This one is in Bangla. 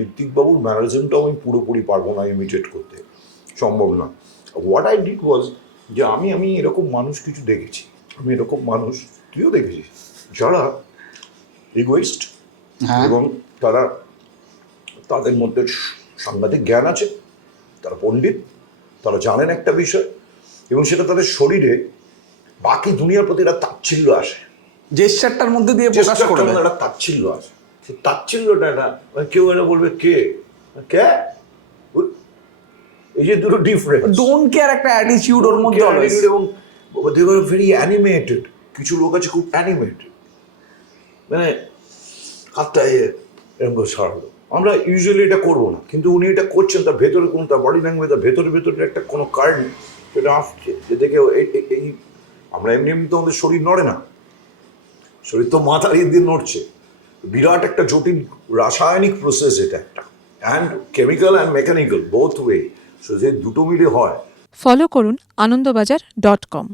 ঋত্বিকবাবুর ম্যানারিজমটাও আমি পুরোপুরি পারব না ইমিটেট করতে। সম্ভব না। হোয়াট আই ডিড ওয়াজ যে আমি আমি এরকম মানুষ কিছু দেখেছি। আমি এরকম মানুষ তুইও দেখেছিস। যারা ইগোইস্ট হ্যাঁ। এবং তারা তাদের মধ্যে সাংঘাতিক জ্ঞান আছে তারা পণ্ডিত তারা জানেন একটা বিষয় এবং সেটা তাদের শরীরে বাকি দুনিয়ার প্রতি একটা তাচ্ছিল্য আসে। জেস্টারটার মধ্যে দিয়ে প্রকাশ করে একটা তাচ্ছিল্য আছে সে তাচ্ছিল্যটা একটা মানে কেউ এটা বলবে কে? কে? এই যে দুটো ডিফারেন্স ডোন্ট কেয়ার একটা অ্যাটিটিউড ওর মধ্যে। এবং দে আর ভেরি অ্যানিমেটেড কিছু লোক আছে খুব অ্যানিমেটেড মানে হাতটা এরকম করে ছাড়লো আমরা ইউজুয়ালি এটা করব না। কিন্তু উনি এটা করছেন তার ভেতরে কোনো তার বডি ল্যাঙ্গুয়েজ তার ভেতরে ভেতরে একটা কোনো কারণ সেটা আসছে। যে দেখে এই- আমরা এমনি এমনি তো আমাদের শরীর নড়ে না। শরীর তো মাথার দিয়ে নড়ছে। বিরাট একটা জটিল রাসায়নিক প্রসেস এটা একটা। And chemical and mechanical both way so যে দুটো মিলে হয়। ফলো করুন আনন্দবাজার ডট কম